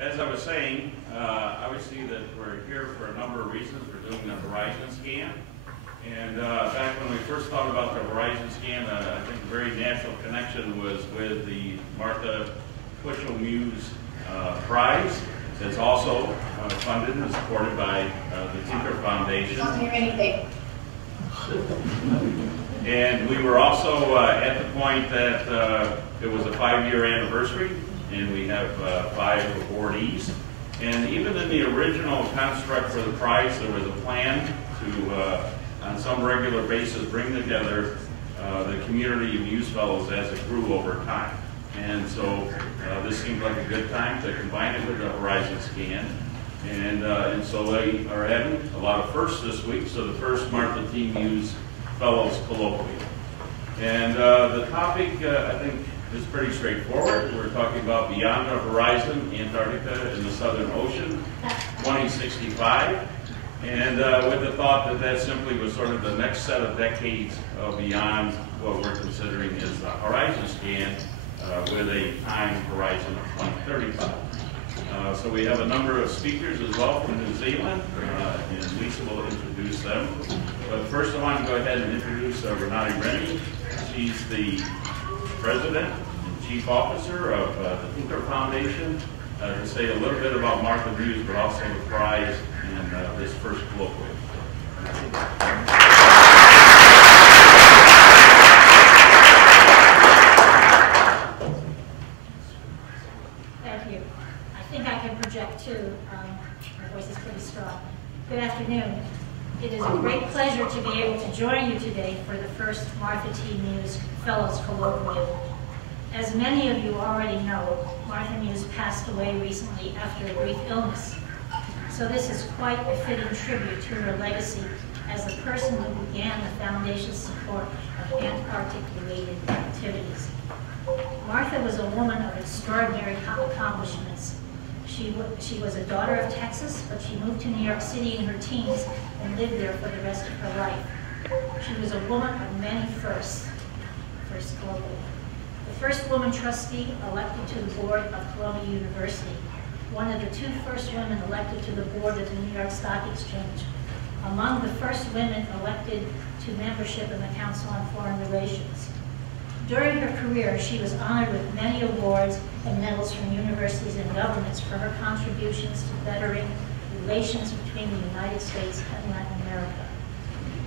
As I was saying, obviously that we're here for a number of reasons. We're doing the Horizon Scan. And back when we first thought about the Horizon Scan, I think a very natural connection was with the Martha Cushel Muse Prize. That's also funded and supported by the Tinker Foundation. Don't hear anything. And we were also at the point that it was a 5-year anniversary, and we have 5 awardees. And even in the original construct for the prize, there was a plan to, on some regular basis, bring together the community of Muse Fellows as it grew over time. And so this seemed like a good time to combine it with the Horizon Scan. And so they are having a lot of firsts this week. So the first Martha T. Muse Fellows Colloquium. And the topic, I think, is pretty straightforward. We're talking about Beyond the Horizon, Antarctica and the Southern Ocean, 2065. And with the thought that that simply was sort of the next set of decades beyond what we're considering as the Horizon Scan, with a time horizon of 2035. So we have a number of speakers as well from New Zealand, and Lisa will introduce them. But first I want to go ahead and introduce Renate Rennie. She's the President and Chief Officer of the Tinker Foundation, to say a little bit about Martha Muse, but also the prize and this first colloquium. Thank you. I think I can project too. My voice is pretty strong. Good afternoon. It is a great pleasure to be able to join you today for the first Martha T. Muse Fellows Colloquium. As many of you already know, Martha Muse passed away recently after a brief illness. So this is quite a fitting tribute to her legacy as the person who began the Foundation's support of Antarctic-related activities. Martha was a woman of extraordinary accomplishments. She was a daughter of Texas, but she moved to New York City in her teens and lived there for the rest of her life. She was a woman of many firsts globally. The first woman trustee elected to the board of Columbia University, one of the 2 first women elected to the board of the New York Stock Exchange, among the first women elected to membership in the Council on Foreign Relations. During her career, she was honored with many awards and medals from universities and governments for her contributions to bettering relations between the United States and Latin America.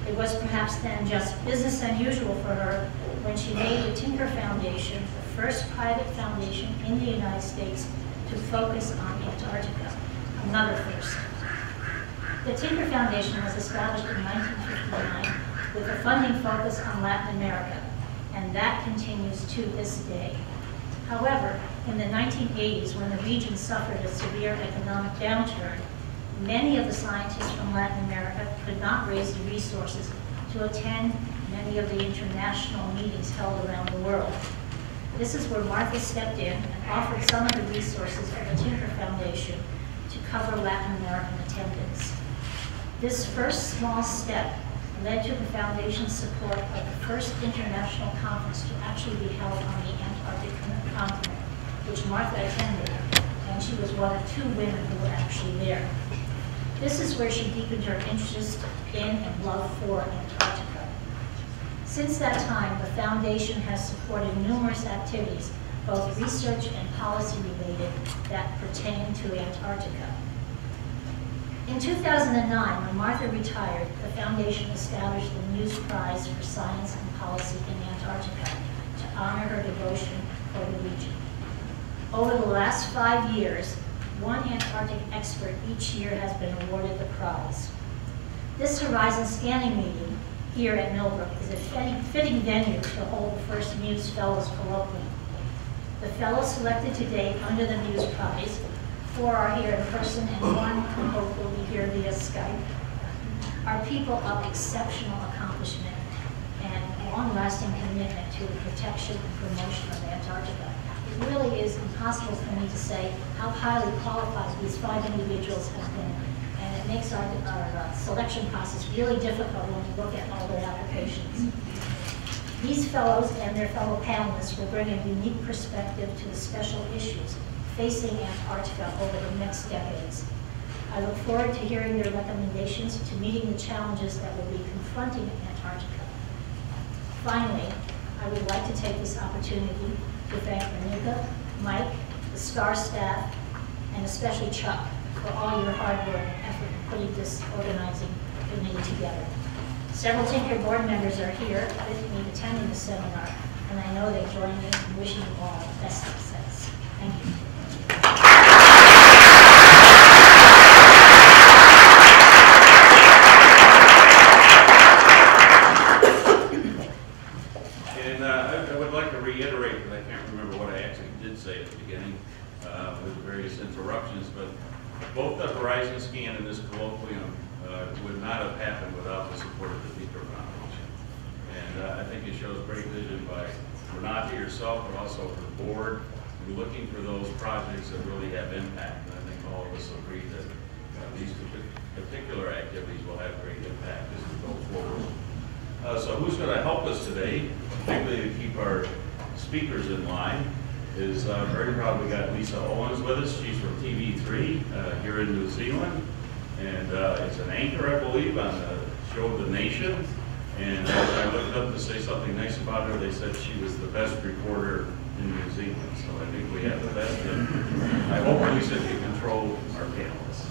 It was perhaps then just business unusual for her when she made the Tinker Foundation the first private foundation in the United States to focus on Antarctica, another first. The Tinker Foundation was established in 1959 with a funding focus on Latin America, and that continues to this day. However, in the 1980s, when the region suffered a severe economic downturn, many of the scientists from Latin America could not raise the resources to attend many of the international meetings held around the world. This is where Martha stepped in and offered some of the resources of the Tinker Foundation to cover Latin American attendance. This first small step led to the Foundation's support of the first international conference to actually be held on the Antarctic continent, which Martha attended, and she was one of 2 women who were actually there. This is where she deepened her interest in and love for Antarctica. Since that time, the Foundation has supported numerous activities, both research and policy related, that pertain to Antarctica. In 2009, when Martha retired, the Foundation established the Muse Prize for Science and Policy in Antarctica to honor her devotion for the region. Over the last 5 years, 1 Antarctic expert each year has been awarded the prize. This Horizon Scanning meeting here at Millbrook is a fitting venue to hold the first Muse Fellows Colloquium. The fellows selected today under the Muse Prize, 4 are here in person and 1 who hope will be here via Skype, are people of exceptional accomplishment and long-lasting commitment to the protection and promotion of Antarctica. It really is impossible for me to say how highly qualified these 5 individuals have been, and it makes our selection process really difficult when we look at all their applications. These fellows and their fellow panelists will bring a unique perspective to the special issues facing Antarctica over the next decades. I look forward to hearing their recommendations to meeting the challenges that will be confronting Antarctica. Finally, I would like to take this opportunity to thank Anika, Mike, the STAR staff, and especially Chuck for all your hard work and effort in putting this organizing committee together. Several Tinker board members are here with me attending the seminar, and I know they join me in wishing you all the best success. Thank you. And I would like to reiterate, because I can't remember what I actually did say at the beginning with various interruptions, but both the Horizon Scan and this colloquium would not have happened without the support of the Tinker Foundation. And I think it shows great vision by Renata yourself, but also her board. We're looking for those projects that really have impact. And I think all of us agree that these particular activities will have great impact as we go forward. So who's going to help us today, particularly to keep our speakers in line, is very proud we got Lisa Owens with us. She's from TV3 here in New Zealand. And it's an anchor, I believe, on the show The Nation. And I looked up to say something nice about her. They said she was the best reporter in New Zealand. So I think we have the best. And I hope Lisa can control our panelists.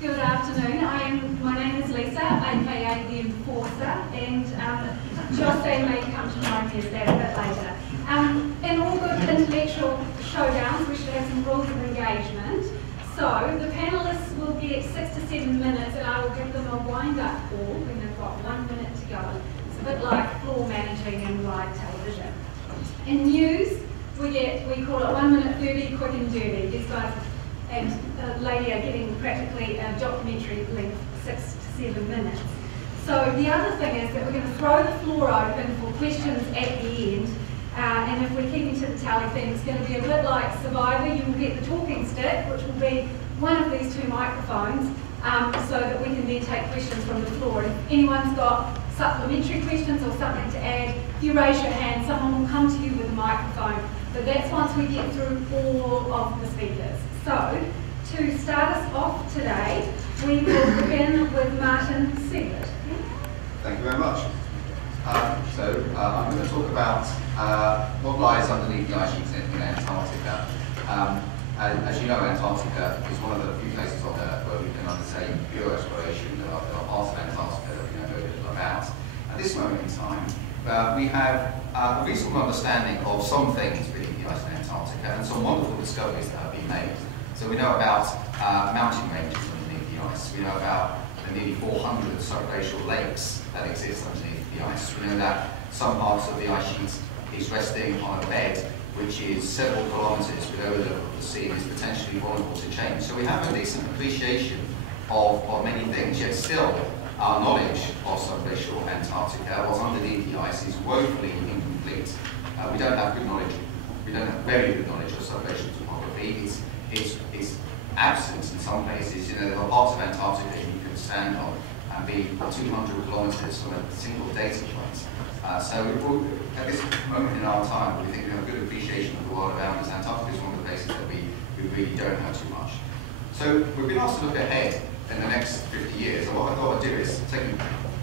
Good afternoon. My name is Lisa, aka the Enforcer, and Jose may come to mind as that a bit later. In all good intellectual showdowns, we should have some rules of engagement. So the panelists will get 6 to 7 minutes, and I will give them a wind-up call when they've got 1 minute to go. It's a bit like floor managing in live television. In news, we call it 1 minute 30, quick and dirty. These guys and the lady are getting practically a documentary length, 6 to 7 minutes. So the other thing is that we're going to throw the floor open for questions at the end. And if we're keeping to the tally thing, it's going to be a bit like Survivor. You will get the talking stick, which will be one of these 2 microphones, so that we can then take questions from the floor. If anyone's got supplementary questions or something to add, if you raise your hand, someone will come to you with a microphone. But that's once we get through all of the speakers. So, to start us off today, we will begin with Martin Seibert. Thank you very much. I'm going to talk about what lies underneath the ice sheets in Antarctica. As you know, Antarctica is one of the few places on Earth where we can undertake pure exploration. There are parts of Antarctica that we know very little about. At this moment in time, we have a reasonable understanding of some things beneath the ice in Antarctica and some wonderful discoveries that have been made. So we know about mountain ranges underneath the ice. We know about the nearly 400 subglacial lakes that exist underneath the ice. We know that some parts of the ice sheet is resting on a bed which is several kilometres below the level of the sea and is potentially vulnerable to change. So we have a decent appreciation of many things, yet still our knowledge of subglacial Antarctica, what's underneath the ice, is woefully incomplete. We don't have good knowledge. We don't have very good knowledge of subglacial topography. It's absent in some places. You know, there are parts of Antarctica you can stand on and be 200 kilometres from a single data point. So at this moment in our time, we think we have a good appreciation of the world around us. Antarctica is one of the places that we really don't know too much. So we've been asked to look ahead in the next 50 years. And what I thought I'd do is take you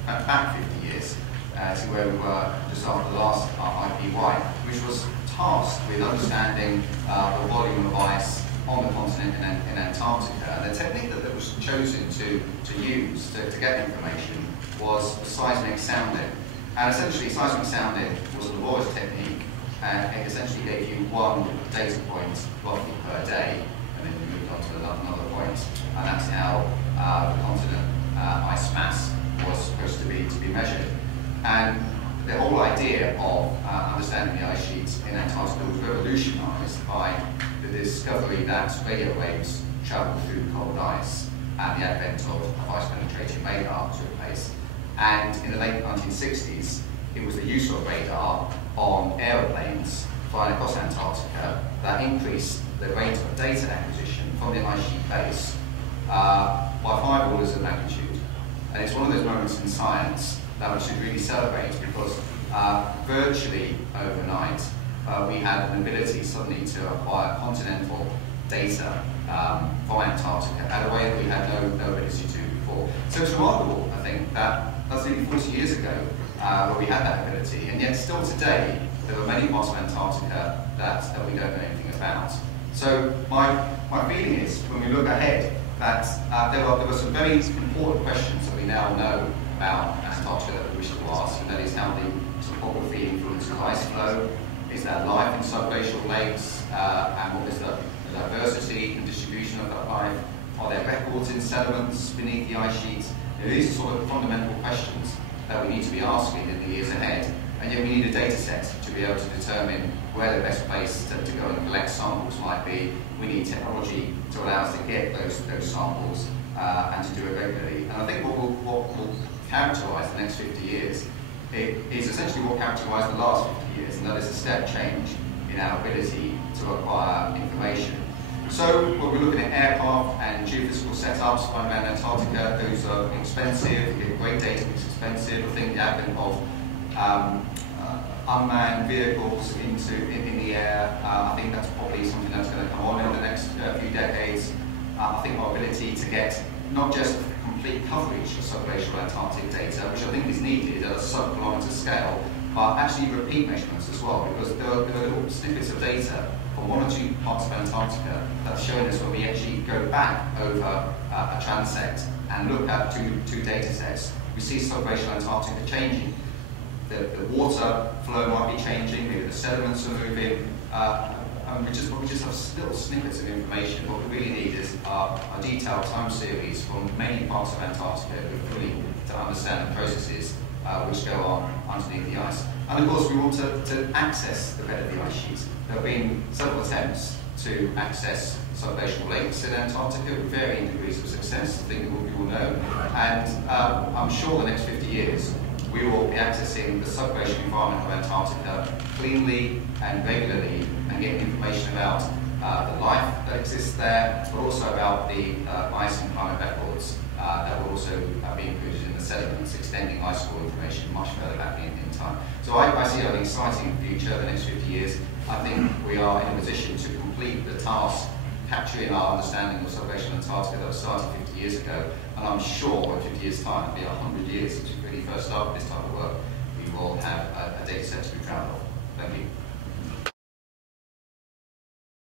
back 50 years to where we were just after the last IPY, which was tasked with understanding the volume of ice on the continent in Antarctica. And the technique that was chosen to use to get information was seismic sounding. And essentially, seismic sounding was a laborious technique, and it essentially gave you one data point roughly per day, and then you moved on to another point. And that's how the continent ice mass was supposed to be measured. And the whole idea of understanding the ice sheets in Antarctica was revolutionized by the discovery that radio waves travel through cold ice, and the advent of ice-penetrating radar took place. And in the late 1960s, it was the use of radar on aeroplanes flying across Antarctica that increased the rate of data acquisition from the ice sheet base by 5 orders of magnitude. And it's one of those moments in science that we should really celebrate, because virtually overnight we had an ability suddenly to acquire continental data from Antarctica at a way that we had no ability to before. So it's remarkable, I think, that that's nearly 40 years ago where we had that ability, and yet still today there are many parts of Antarctica that we don't know anything about. So my feeling is, when we look ahead, that there were some very important questions that we now know about Antarctica that we wish to ask, and that is how the topography influences ice flow, is there life in subglacial lakes, and what is the diversity and distribution of that life? Are there records in sediments beneath the ice sheets? These are sort of fundamental questions that we need to be asking in the years ahead, and yet we need a data set to be able to determine where the best place to go and collect samples might be. We need technology to allow us to get those samples and to do it regularly. And I think what will characterise the next 50 years is essentially what characterised the last 50 years, and that is a step change in our ability to acquire information. So we're looking at aircraft and geophysical setups for unmanned Antarctica. Those are expensive, get great data, but it's expensive. I think the advent of unmanned vehicles in the air, I think that's probably something that's going to come on in the next few decades. I think our ability to get not just complete coverage of subglacial Antarctic data, which I think is needed at a sub-kilometre scale, but actually repeat measurements as well, because there are little snippets of data from one or two parts of Antarctica that's showing us when we actually go back over a transect and look at two data sets, we see subglacial Antarctica changing. The water flow might be changing, maybe the sediments are moving, and we just have little snippets of information. What we really need is a detailed time series from many parts of Antarctica to understand the processes which go on underneath the ice. And of course we want to access the bed of the ice sheets. There have been several attempts to access subglacial lakes in Antarctica with varying degrees of success, I think you will know. And I'm sure the next 50 years we will be accessing the subglacial environment of Antarctica cleanly and regularly, and getting information about the life that exists there, but also about the ice and climate records that will also be included in the sediments, extending ice core information much further back in time. So I see an exciting future the next 50 years. I think we are in a position to complete the task capturing our understanding of subglacial Antarctica that was started 50 years ago, and I'm sure in 50 years' time, it'll be 100 years since we really first started this type of work, we will have a data set to be proud of. Thank you.